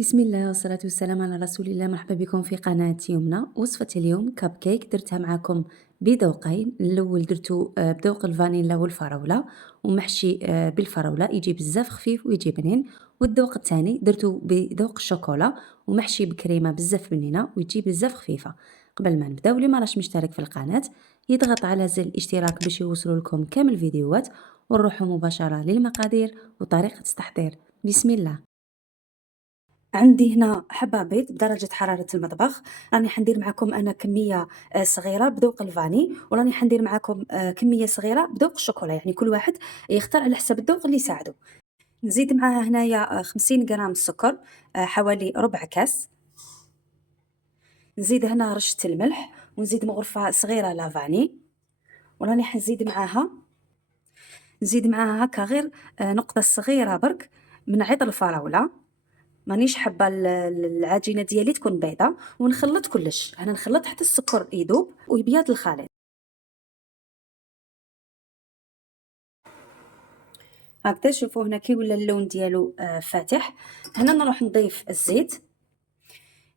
بسم الله والصلاة والسلام على رسول الله. مرحبا بكم في قناة يمنى. وصفة اليوم كب كيك درتها معكم بذوقين. الاول درتو بذوق الفانيلا والفراولة ومحشي بالفراولة، يجي بزاف خفيف ويجي بنين. والذوق الثاني درتو بذوق الشوكولا ومحشي بكريمة بزاف بنينة ويجي بزاف خفيفة. قبل ما نبداو، اللي ما راش مشترك في القناة يضغط على زر الاشتراك باش يوصلوا لكم كامل الفيديوهات، ونروحوا مباشرة للمقادير وطريقة التحضير. بسم الله. عندي هنا حبة بيض بدرجة حرارة المطبخ. راني حندير معكم أنا كمية صغيرة بذوق الفاني، وراني حندير معكم كمية صغيرة بذوق الشوكولا، يعني كل واحد يختار على حسب الذوق اللي يساعده. نزيد معاها هنايا 50 غرام سكر، حوالي ربع كاس. نزيد هنا رشة الملح، ونزيد مغرفة صغيرة لافاني. وراني حنزيد معاها هكا غير نقطة صغيرة برك من عطر الفراولة. مانيش حابه العجينه ديالي تكون بيضه. ونخلط كلش، انا نخلط حتى السكر يذوب ويبيض الخليط. هكذا شوفوا هنا كي ولا اللون ديالو فاتح. هنا نروح نضيف الزيت.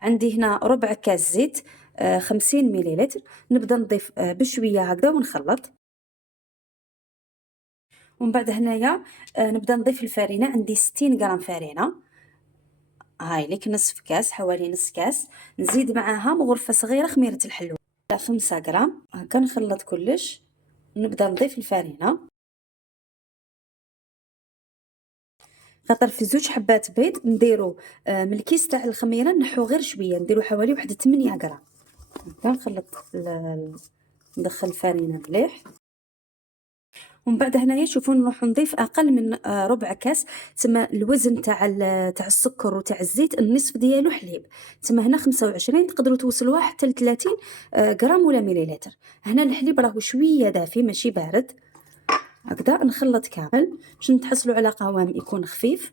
عندي هنا ربع كاس زيت، 50 مليلتر. نبدا نضيف بشويه هكذا ونخلط. ومن بعد هنايا نبدا نضيف الفارينه. عندي 60 غرام فارينه، هاي لك نصف كاس، حوالي نص كاس. نزيد معاها مغرفه صغيره خميره الحلوى 5 غرام. هكا نخلط كلش. نبدا نضيف الفارينه. خاطر في 2 حبات بيض نديرو من الكيس تاع الخميره نحو غير شويه، نديرو حوالي واحد 8 غرام. هكا نخلط ندخل الفارينه مليح. ومن بعد هنايا شوفوا نروح نضيف اقل من ربع كاس. تما الوزن تاع السكر وتاع الزيت النصف ديالو حليب. تما هنا 25 تقدروا توصلوها حتى ل 30 غرام ولا مليلتر. هنا الحليب راهو شويه دافي ماشي بارد. هكذا نخلط كامل باش نتحصلوا على قوام يكون خفيف.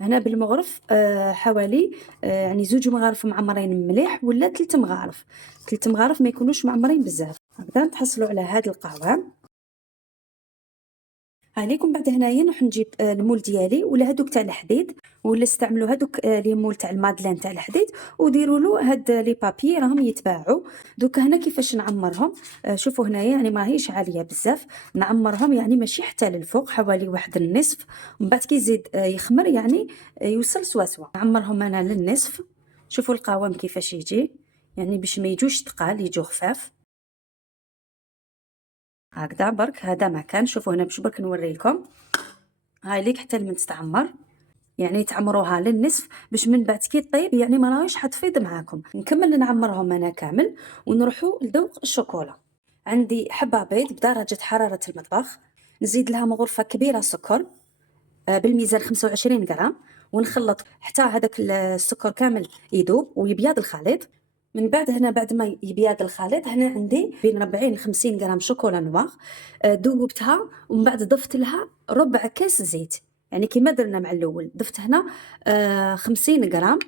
هنا بالمغرف حوالي يعني 2 مغارف معمرين مليح ولا 3 مغارف. 3 مغارف ما يكونوش معمرين بزاف. هكذا نتحصلوا على هذا القوام. عليكم بعد هنايا نروح نجيب المول ديالي ولا هذوك تاع الحديد، ولا استعملوا هذوك لي مول تاع المادلين تاع الحديد، وديروا له هاد لي بابي راهم يتباعوا. دوكا هنا كيفاش نعمرهم. شوفوا هنايا يعني ماهيش عاليه بزاف. نعمرهم يعني ماشي حتى للفوق، حوالي واحد النصف. ومن بعد كي يزيد يخمر يعني يوصل سوا. نعمرهم انا للنصف. شوفوا القوام كيفاش يجي، يعني باش ما يجوش ثقال يجوا خفاف. هكذا برك هذا مكان. شوفوا هنا باش برك نوري لكم. هاي ليك حتى لمن تتعمر، يعني تعمروها للنصف باش من بعد كي طيب يعني ما راهيش حتفيض معاكم. نكمل نعمرهم انا كامل ونروحوا لذوق الشوكولا. عندي حبه بيض بدرجه حراره المطبخ. نزيد لها مغرفه كبيره سكر، بالميزان 25 غرام. ونخلط حتى هذاك السكر كامل يذوب ويبيض الخليط. من بعد هنا بعد ما يبيض الخليط هنا عندي بين 40 50 غرام شوكولا نوار. ذوبتها ومن بعد ضفت لها ربع كاس زيت، يعني كيما درنا مع الاول. ضفت هنا 50 غرام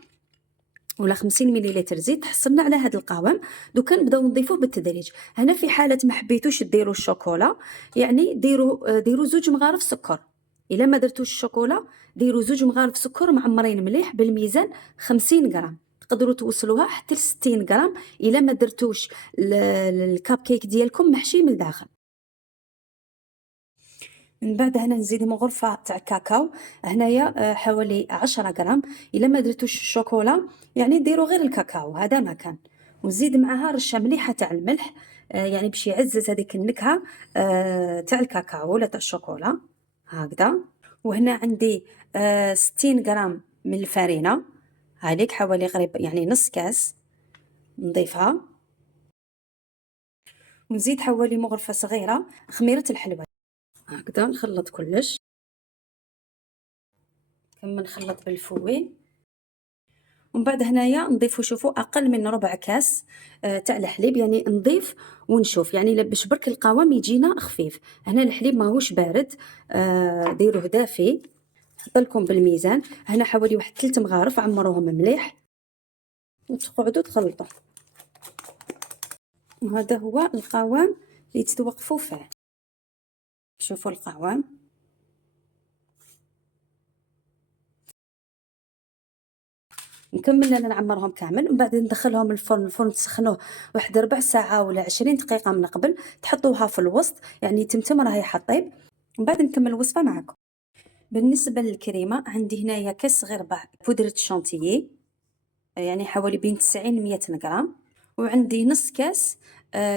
ولا 50 مليلتر زيت. حصلنا على هذا القوام. دوكا نبداو نضيفوه بالتدريج. هنا في حاله ما حبيتوش ديروا الشوكولا يعني ديروا 2 مغارف سكر. الا ما درتوش الشوكولا ديروا 2 مغارف سكر معمرين مليح بالميزان 50 غرام. تقدروا توصلوها حتى ل 60 غرام الا ما درتوش الكاب كيك ديالكم محشي من الداخل. من بعد هنا نزيد مغرفة تاع كاكاو. هنايا حوالي 10 غرام. الا ما درتوش الشوكولا يعني ديروا غير الكاكاو هذا ما كان. ونزيد معها رشه مليحه تاع الملح، يعني باش يعزز هذيك النكهه تاع الكاكاو ولا تاع الشوكولا. هكذا. وهنا عندي 60 غرام من الفارينه. هذيك حوالي قريب يعني نص كاس نضيفها. ونزيد حوالي مغرفه صغيره خميره الحلوى. هكذا نخلط كلش. كمل نخلط بالفوي. ومن بعد هنايا نضيفو شوفوا اقل من ربع كاس تاع الحليب، يعني نضيف ونشوف يعني باش برك القوام يجينا خفيف. هنا الحليب ماهوش بارد، ديروه دافي. نحط لكم بالميزان هنا حوالي واحد 3 مغارف عمروهم مليح وتقعدوا تخلطوا. وهذا هو القوام اللي تتوقفوا فيه. شوفوا القوام. نكمل أنا نعمرهم كامل، ومن بعد ندخلهم الفرن تسخنوه واحد ربع ساعة ولا 20 دقيقة من قبل، تحطوها في الوسط يعني تمتم راهي حطيب، ومن بعد نكمل الوصفة معاكم. بالنسبة للكريمة عندي هنايا كاس صغير بودرة شونتيي، يعني حوالي بين 90 و100 غرام، وعندي نص كاس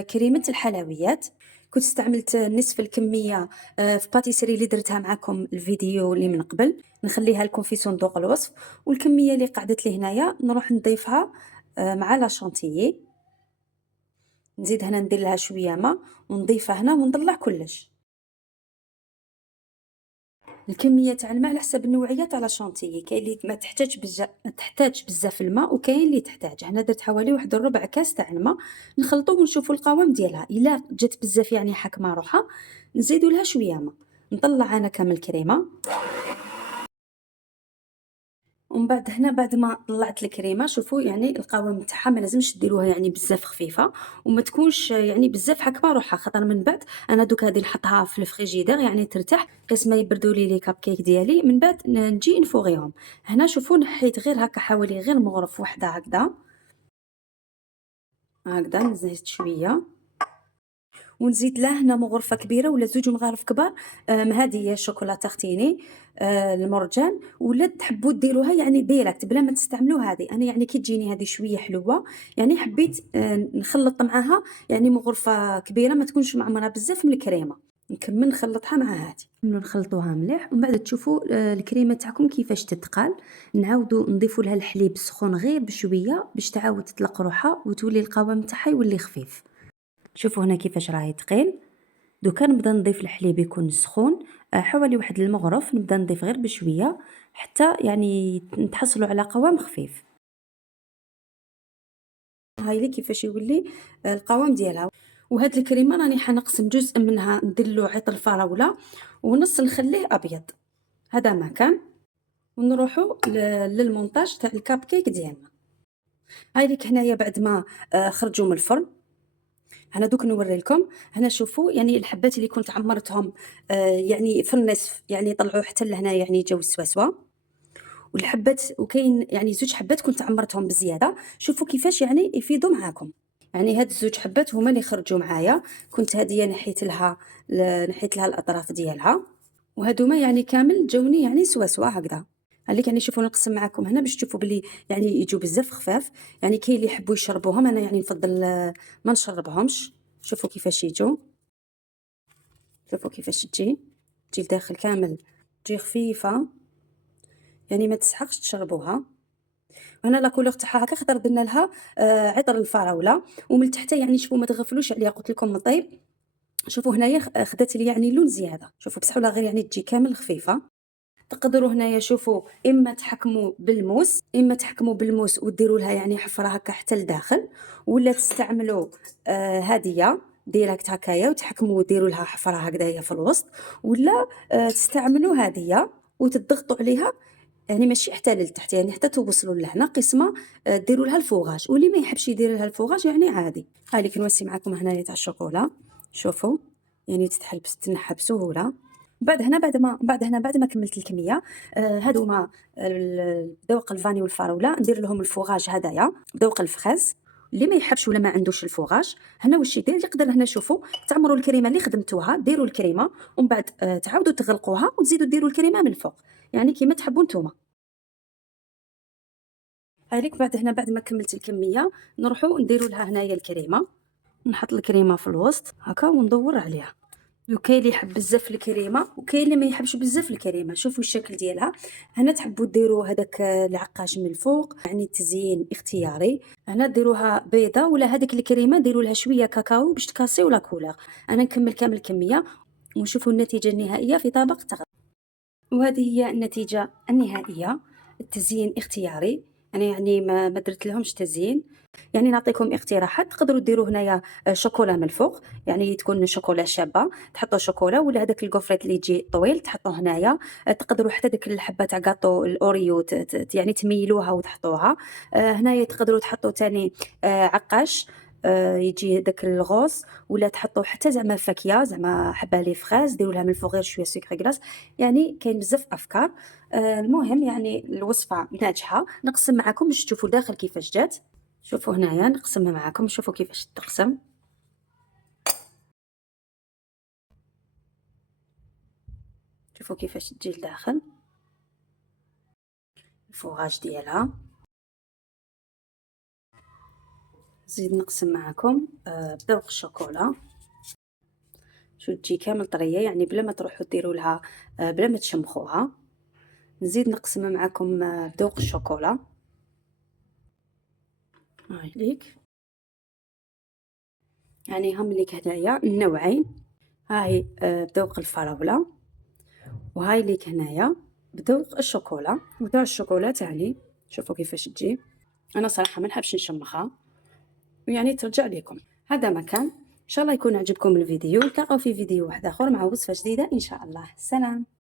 كريمة الحلويات. كنت استعملت نصف الكمية في باتيسري اللي درتها معكم الفيديو اللي من قبل، نخليها لكم في صندوق الوصف. والكمية اللي قعدت لي هنايا نروح نضيفها مع لا شونتيي، نزيد هنا ندير لها شوية ماء ونضيفها هنا ونطلع كلش. الكمية تاع الماء على حسب النوعية تاع لا شونتيي، كاين اللي ما تحتاج بزاف الماء، وكاين اللي تحتاج. انا درت حوالي واحد الربع كاس تاع الماء، نخلطو ونشوفوا القوام ديالها. الا جات بزاف يعني حاكمه روحها نزيدوا لها شويه ماء. نطلع انا كامل كريمه، ومن بعد هنا بعد ما طلعت الكريمه شوفوا يعني القوام تاعها ما لازمش ديروها يعني بزاف خفيفه، وما تكونش يعني بزاف حاكمه روحها، خاطر من بعد انا دوك هذه نحطها في الفريجيدير يعني ترتاح قسما يبردوا لي كاب كيك ديالي. من بعد نجي نفوغيهم. هنا شوفوا نحيت غير هكا حوالي غير مغرف وحده هكذا، هكذا نزيد شويه، ونزيد له هنا مغرفة كبيرة ولا زوج مغارف كبار هذه هي الشوكولا تارتيني المرجان. ولا تحبوا ديروها يعني ديريكت بلا ما تستعملوا هذه. انا يعني كي تجيني هذه شويه حلوه يعني حبيت نخلط معاها يعني مغرفة كبيرة ما تكونش معمرة بزاف من الكريمة. نكمل نخلطها مع هذه، نخلطوها مليح، ومن بعد تشوفوا الكريمه تاعكم كيفاش تتقال. نعاودوا نضيفوا لها الحليب السخون غير بشويه باش تعاود تطلق روحها وتولي القوام تاعها يولي خفيف. شوفوا هنا كيفاش راهي ثقيل. دوكا نبدا نضيف الحليب يكون سخون حوالي واحد المغرف، نبدا نضيف غير بشويه حتى يعني نتحصلوا على قوام خفيف. هاي لي كيفاش يولي القوام ديالها. وهاد الكريمه راني حنقسم جزء منها ندير له عطر فراوله ونص نخليه ابيض. هذا ما كان، ونروحوا للمونتاج تاع الكاب كيك ديالنا. هاي ليك هنايا بعد ما خرجوا من الفرن. انا دوك نوري لكم. هنا شوفوا يعني الحبات اللي كنت عمرتهم يعني في النصف يعني طلعوا حتى لهنا يعني جاو سواسوا، والحبات وكاين يعني زوج حبات كنت عمرتهم بزياده. شوفوا كيفاش يعني يفيدوا معاكم. يعني هاد الزوج حبات هما اللي خرجوا معايا. كنت هذه نحيت لها الاطراف ديالها، وهذوما يعني كامل جاوني يعني سواسوا هكذا. عليك يعني شوفوا نقسم معكم هنا باش تشوفوا بلي يعني يجوا بزاف خفاف. يعني كاين اللي يحبوا يشربوهم، انا يعني نفضل ما نشربهمش. شوفوا كيفاش يجوا، شوفوا كيفاش تجي لداخل كامل، تجي خفيفه يعني ما تسحقش تشربوها. هنا لا كولور تاعها هكا خاطر درنا لها عطر الفراوله، ومن تحت يعني شوفوا ما تغفلوش عليها قلت لكم من طيب. شوفوا هنايا خدات لي يعني لون زياده. شوفوا بصح ولا غير يعني تجي كامل خفيفه. تقدروا هنايا شوفوا اما تحكموا بالموس وديروا لها يعني حفره هكا حتى لداخل، ولا تستعملوا هديه ديريكت هكايا وتحكموا وديروا لها حفره هكذايا في الوسط، ولا تستعملوا هديه وتضغطوا عليها يعني ماشي حتى لتحت يعني حتى توصلوا لهنا قسمه ديروا لها الفوغاج. واللي ما يحبش يدير لها الفوغاج يعني عادي. هاي اللي كنوسي معكم هنايا تاع الشوكولا. شوفوا يعني تتنحى بسهوله. بعد ما كملت الكميه هادوما ذوق الفاني والفراوله ندير لهم الفوغاج هدايا ذوق الفخاز. اللي ما يحبش ولا ما عندوش الفوغاج هنا واش يدير يقدر هنا شوفوا تعمروا الكريمه اللي خدمتوها، ديروا الكريمه ومن بعد تعاودوا تغلقوها وتزيدوا ديروا الكريمه من الفوق يعني كيما تحبوا نتوما. هايليك بعد ما كملت الكميه نروحوا نديروا لها هنايا الكريمه. نحط الكريمه في الوسط هكا وندور عليها. وكاين اللي يحب بزاف الكريمه وكاين اللي ما يحبش بزاف الكريمه. شوفوا الشكل ديالها. هنا تحبوا ديروا هذاك العقاش من الفوق يعني تزيين اختياري. هنا ديروها بيضه ولا هذيك الكريمه ديروا لها شويه كاكاو باش تكاسيو لا كولور. انا نكمل كامل الكميه ونشوفوا النتيجه النهائيه في طبق تغطية. وهذه هي النتيجه النهائيه. التزيين اختياري، انا يعني ما درت لهمش تزيين. يعني نعطيكم اقتراحات. تقدروا ديروا هنايا شوكولا من الفوق يعني تكون شوكولا شابه، تحطوا شوكولا ولا هذاك الكوفريت اللي يجي طويل تحطوه هنايا. تقدروا حتى ديك الحبه تاع كاطو الاوريو يعني تميلوها وتحطوها هنايا. تقدروا تحطوا تاني عقاش يجي داك الغوص، ولا تحطوا حتى زعما فاكهه زعما حبه لي فراز ديروا لها من الفوق غير شويه سكر كلاص. يعني كاين بزاف افكار. المهم يعني الوصفه ناجحه. نقسم معكم باش تشوفوا الداخل كيفاش جات. شوفوا هنايا نقسمها معكم، شوفوا كيفاش تقسم. شوفوا كيفاش تجي لداخل الفوغاج ديالها. نزيد نقسم معكم بذوق الشوكولا. شو تجي كامل طريه يعني بلا ما تروحوا ديروا لها بلا ما تشمخوها. نزيد نقسمها معكم بذوق الشوكولا. هاي ليك، يعني هم ليك هنايا النوعين. هاي بذوق الفراوله، وهاي ليك هنايا بذوق الشوكولا. وتاع الشوكولا تاعني شوفوا كيفاش تجي. انا صراحه ما نحبش نشمخها، ويعني ترجع لكم. هذا مكان ان شاء الله يكون عجبكم الفيديو. نتلاقاو في فيديو واحد اخر مع وصفه جديده ان شاء الله. سلام.